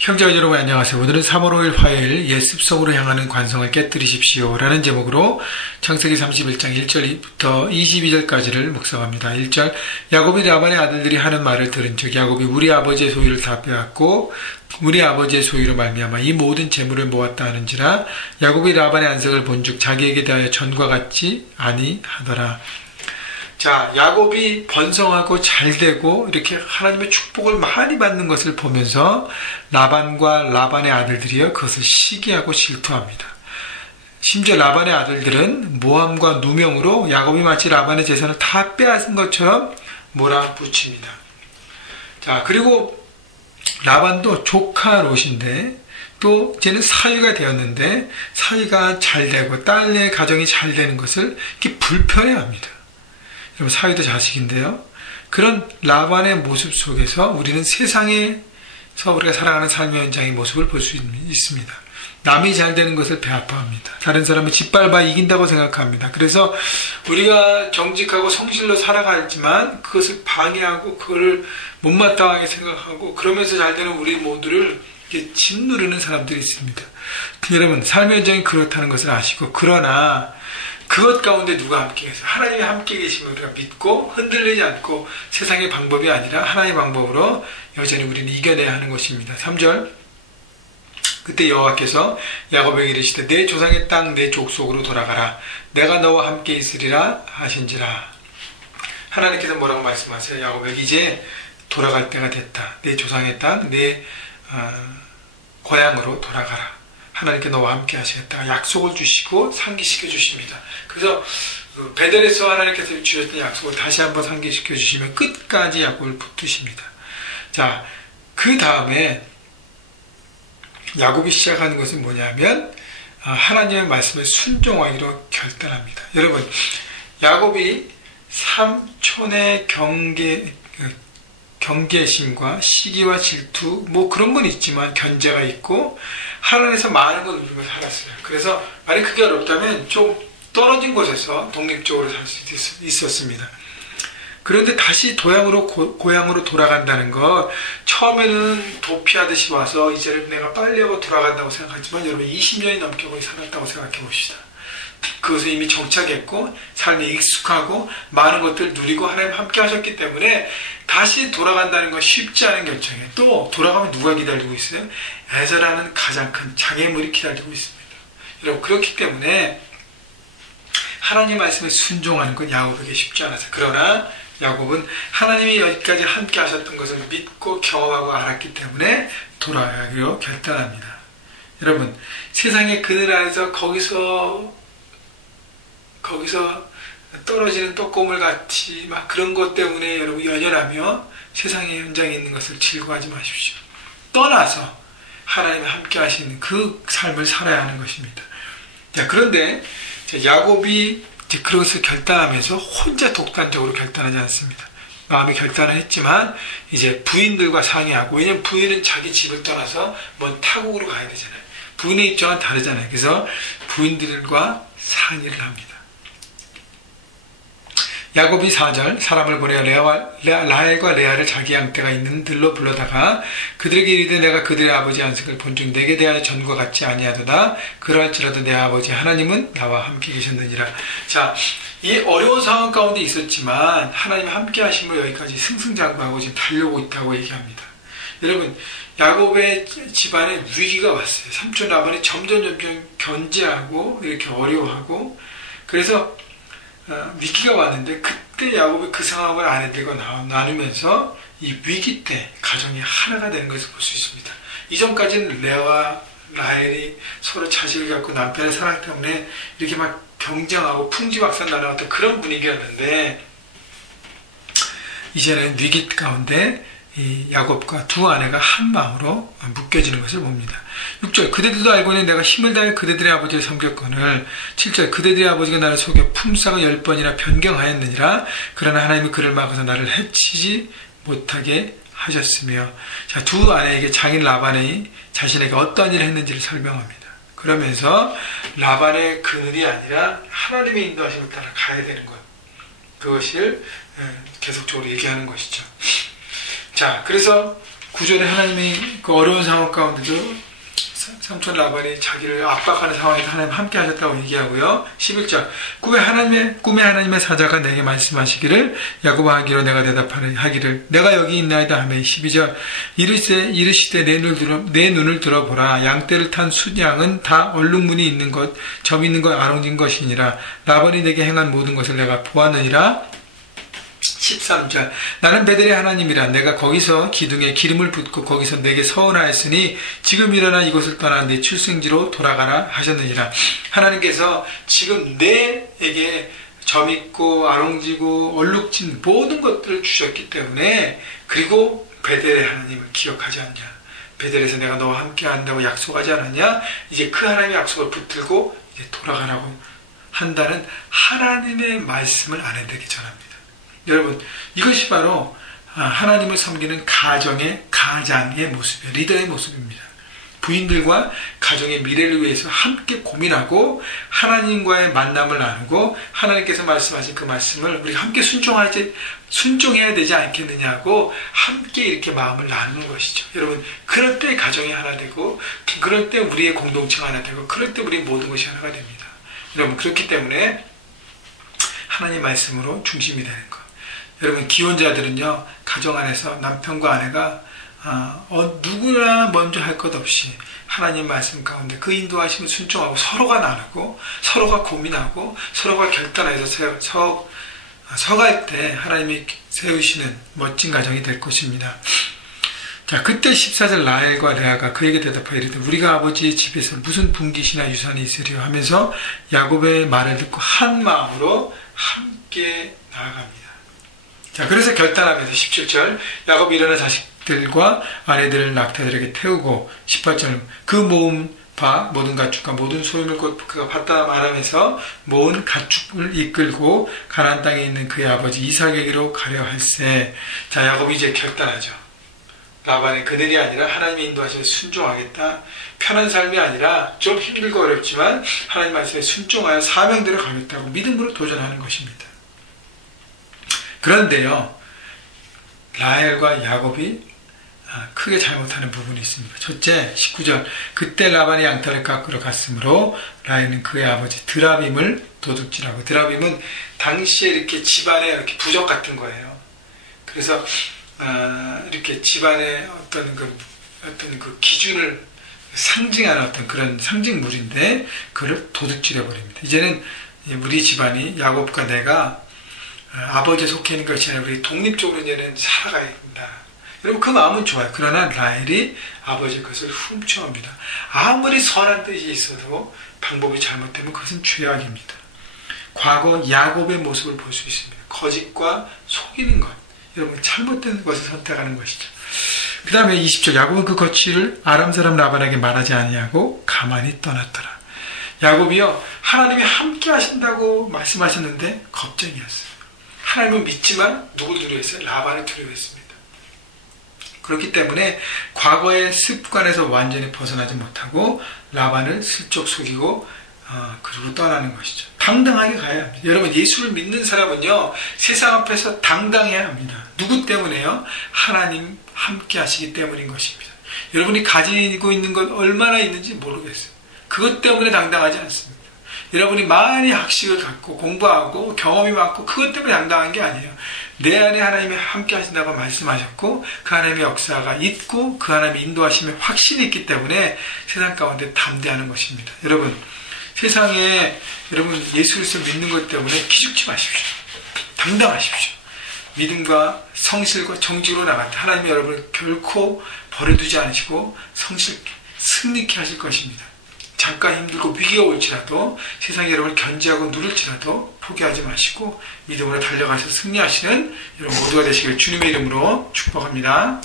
형제와 여러분 안녕하세요. 오늘은 3월 5일 화요일 옛 습성으로 향하는 관성을 깨뜨리십시오 라는 제목으로 창세기 31장 1절부터 22절까지를 묵상합니다. 1절 야곱이 라반의 아들들이 하는 말을 들은 즉 야곱이 우리 아버지의 소유를 다 빼앗고 우리 아버지의 소유로 말미암아 이 모든 재물을 모았다 하는지라 야곱이 라반의 안색을 본즉 자기에게 대하여 전과 같지 아니하더라. 자, 야곱이 번성하고 잘되고 이렇게 하나님의 축복을 많이 받는 것을 보면서 라반과 라반의 아들들이요 그것을 시기하고 질투합니다. 심지어 라반의 아들들은 모함과 누명으로 야곱이 마치 라반의 재산을 다 빼앗은 것처럼 몰아붙입니다. 자, 그리고 라반도 조카 롯인데 또 쟤는 사위가 되었는데 사위가 잘되고 딸의 가정이 잘되는 것을 이렇게 불편해합니다. 여러분, 사위도 자식인데요. 그런 라반의 모습 속에서 우리는 세상에서 우리가 살아가는 삶의 현장의 모습을 볼 수 있습니다. 남이 잘 되는 것을 배아파합니다. 다른 사람을 짓밟아 이긴다고 생각합니다. 그래서 우리가 정직하고 성실로 살아가지만 그것을 방해하고 그걸 못마땅하게 생각하고 그러면서 잘 되는 우리 모두를 짓누르는 사람들이 있습니다. 여러분, 삶의 현장이 그렇다는 것을 아시고 그러나 그것 가운데 누가 함께 계세요? 하나님이 함께 계심을 우리가 믿고 흔들리지 않고 세상의 방법이 아니라 하나님의 방법으로 여전히 우리는 이겨내야 하는 것입니다. 3절 그때 여호와께서 야곱에게 이르시되 내 조상의 땅 내 족속으로 돌아가라. 내가 너와 함께 있으리라 하신지라. 하나님께서 뭐라고 말씀하세요? 야곱에게 이제 돌아갈 때가 됐다. 내 조상의 땅 내 고향으로 돌아가라. 하나님께 너와 함께 하시겠다. 약속을 주시고 상기시켜 주십니다. 그래서 베델에서 하나님께서 주셨던 약속을 다시 한번 상기시켜 주시면 끝까지 야곱을 붙드십니다. 자, 그 다음에 야곱이 시작하는 것은 뭐냐면 하나님의 말씀을 순종하기로 결단합니다. 여러분, 야곱이 삼촌의 경계심과 시기와 질투 뭐 그런 건 있지만 견제가 있고 하나님에서 많은 걸 누리고 살았어요. 그래서 만약 그게 어렵다면 좀 떨어진 곳에서 독립적으로 살 수 있었습니다. 그런데 다시 고향으로 돌아간다는 것, 처음에는 도피하듯이 와서 이제는 내가 빨리 하고 돌아간다고 생각하지만 여러분 20년이 넘게 거기 살았다고 생각해 봅시다. 그것을 이미 정착했고 삶에 익숙하고 많은 것들을 누리고 하나님 함께 하셨기 때문에 다시 돌아간다는 건 쉽지 않은 결정이에요. 또 돌아가면 누가 기다리고 있어요? 에서라는 가장 큰 장애물이 기다리고 있습니다. 여러분, 그렇기 때문에 하나님 말씀에 순종하는 건 야곱에게 쉽지 않았어요. 그러나 야곱은 하나님이 여기까지 함께 하셨던 것을 믿고 경험하고 알았기 때문에 돌아가기로 결단합니다. 여러분, 세상의 그늘 아래서 거기서 떨어지는 떡고물 같이 막 그런 것 때문에 여러분 연연하며 세상의 현장에 있는 것을 즐거워하지 마십시오. 떠나서 하나님이 함께 하시는 그 삶을 살아야 하는 것입니다. 자, 그런데 야곱이 그것을 결단하면서 혼자 독단적으로 결단하지 않습니다. 마음의 결단을 했지만 이제 부인들과 상의하고, 왜냐하면 부인은 자기 집을 떠나서 먼 타국으로 가야 되잖아요. 부인의 입장은 다르잖아요. 그래서 부인들과 상의를 합니다. 야곱이 4절 사람을 보내어 라헬과 레아를 자기 양떼가 있는 들로 불러다가 그들에게 이르되 내가 그들의 아버지 안색을 본즉 내게 대하여 전과 같지 아니하도다. 그럴지라도 내 아버지 하나님은 나와 함께 계셨느니라. 자, 이 어려운 상황 가운데 있었지만 하나님이 함께 하심으로 여기까지 승승장구하고 지금 달려오고 있다고 얘기합니다. 여러분, 야곱의 집안에 위기가 왔어요. 삼촌 라반이 점점 견제하고 이렇게 어려워하고, 그래서 위기가 왔는데 그때 야곱이 그 상황을 아내들과 나누면서 이 위기 때 가정이 하나가 되는 것을 볼 수 있습니다. 이전까지는 레아와 라헬이 서로 자식을 갖고 남편의 사랑 때문에 이렇게 막 경쟁하고 풍지박산 나누었던 그런 분위기였는데 이제는 위기 가운데 이 야곱과 두 아내가 한 마음으로 묶여지는 것을 봅니다. 6절 그대들도 알고 있는 내가 힘을 다해 그대들의 아버지를 섬겼거늘. 7절 그대들의 아버지가 나를 속여 품삯을 10번이나 변경하였느니라. 그러나 하나님이 그를 막아서 나를 해치지 못하게 하셨으며. 자, 두 아내에게 장인 라반이 자신에게 어떤 일을 했는지를 설명합니다. 그러면서 라반의 그늘이 아니라 하나님의 인도하심을 따라 가야 되는 것, 그것을 계속적으로 얘기하는 것이죠. 자, 그래서 9절에 하나님이 그 어려운 상황 가운데도 삼촌 라반이 자기를 압박하는 상황에서 하나님 함께 하셨다고 얘기하고요. 11절 꿈에 하나님의 사자가 내게 말씀하시기를 야곱아 하기로 내가 대답하기를 내가 여기 있나이다 하매 12절 이르시되 내 눈을 들어보라 양떼를 탄 순양은 다 얼룩무늬 있는 것 점 있는 것 아롱진 것이니라 라반이 내게 행한 모든 것을 내가 보았느니라. 13절 나는 베델의 하나님이라 내가 거기서 기둥에 기름을 붓고 거기서 내게 서원하였으니 지금 일어나 이곳을 떠나 내 출생지로 돌아가라 하셨느니라. 하나님께서 지금 내에게 점있고 아롱지고 얼룩진 모든 것들을 주셨기 때문에 그리고 베델의 하나님을 기억하지 않냐 베델에서 내가 너와 함께 한다고 약속하지 않았냐 이제 그 하나님의 약속을 붙들고 이제 돌아가라고 한다는 하나님의 말씀을 아내들에게 전합니다. 여러분 이것이 바로 하나님을 섬기는 가장의 모습이에요. 리더의 모습입니다. 부인들과 가정의 미래를 위해서 함께 고민하고 하나님과의 만남을 나누고 하나님께서 말씀하신 그 말씀을 우리가 함께 순종해야 되지 않겠느냐고 함께 이렇게 마음을 나누는 것이죠. 여러분 그럴 때 가정이 하나 되고 그럴 때 우리의 공동체가 하나 되고 그럴 때 우리 모든 것이 하나가 됩니다. 여러분 그렇기 때문에 하나님 말씀으로 중심이 되는 것. 여러분 기혼자들은요 가정 안에서 남편과 아내가 누구나 먼저 할 것 없이 하나님 말씀 가운데 그 인도하심을 순종하고 서로가 나누고 서로가 고민하고 서로가 결단해서 서갈 때 하나님이 세우시는 멋진 가정이 될 것입니다. 자 그때 14절 라헬과 레아가 그에게 대답하여 이르되 우리가 아버지의 집에서 무슨 분깃이나 유산이 있으리요 하면서 야곱의 말을 듣고 한 마음으로 함께 나아갑니다. 자, 그래서 결단하면서 17절 야곱이 일어나 자식들과 아내들을 낙타들에게 태우고 18절 그 모은 바 모든 가축과 모든 소유물 곧 그가 봤다 말하면서 모은 가축을 이끌고 가나안 땅에 있는 그의 아버지 이삭에게로 가려 할세. 자 야곱이 이제 결단하죠. 라반의 그늘이 아니라 하나님의 인도하심에 순종하겠다. 편한 삶이 아니라 좀 힘들고 어렵지만 하나님 말씀에 순종하여 사명대로 가겠다고 믿음으로 도전하는 것입니다. 그런데요 라헬과 야곱이 크게 잘못하는 부분이 있습니다. 첫째 19절 그때 라반이 양털을 깎으러 갔으므로 라헬은 그의 아버지 드라빔을 도둑질하고 드라빔은 당시에 이렇게 집안에 이렇게 부적 같은 거예요. 그래서 이렇게 집안의 어떤 그 기준을 상징하는 어떤 그런 상징물인데 그걸 도둑질해 버립니다. 이제는 우리 집안이 야곱과 내가 아버지에 속해 있는 것이 아니라 우리 독립적으로 이제는 살아가야 된다. 여러분 그 마음은 좋아요. 그러나 라헬이 아버지의 것을 훔쳐옵니다. 아무리 선한 뜻이 있어도 방법이 잘못되면 그것은 죄악입니다. 과거 야곱의 모습을 볼 수 있습니다. 거짓과 속이는 것. 여러분 잘못된 것을 선택하는 것이죠. 그 다음에 20절 야곱은 그 거취를 아람 사람 라반에게 말하지 아니하고 가만히 떠났더라. 야곱이요 하나님이 함께 하신다고 말씀하셨는데 겁쟁이였어요. 하나님은 믿지만 누굴 두려워했어요? 라반을 두려워했습니다. 그렇기 때문에 과거의 습관에서 완전히 벗어나지 못하고 라반을 슬쩍 속이고 그리고 떠나는 것이죠. 당당하게 가야 합니다. 여러분 예수를 믿는 사람은요 세상 앞에서 당당해야 합니다. 누구 때문에요? 하나님 함께 하시기 때문인 것입니다. 여러분이 가지고 있는 것 얼마나 있는지 모르겠어요. 그것 때문에 당당하지 않습니다. 여러분이 많이 학식을 갖고 공부하고 경험이 많고 그것 때문에 당당한 게 아니에요. 내 안에 하나님이 함께 하신다고 말씀하셨고 그 하나님의 역사가 있고 그 하나님의 인도하심에 확신이 있기 때문에 세상 가운데 담대하는 것입니다. 여러분 세상에 여러분 예수 그리스도 믿는 것 때문에 기죽지 마십시오. 당당하십시오. 믿음과 성실과 정직으로 나갈 때 하나님이 여러분을 결코 버려두지 않으시고 승리케 하실 것입니다. 잠깐 힘들고 위기가 올지라도 세상이 여러분을 견제하고 누를지라도 포기하지 마시고 믿음으로 달려가서 승리하시는 여러분 모두가 되시길 주님의 이름으로 축복합니다.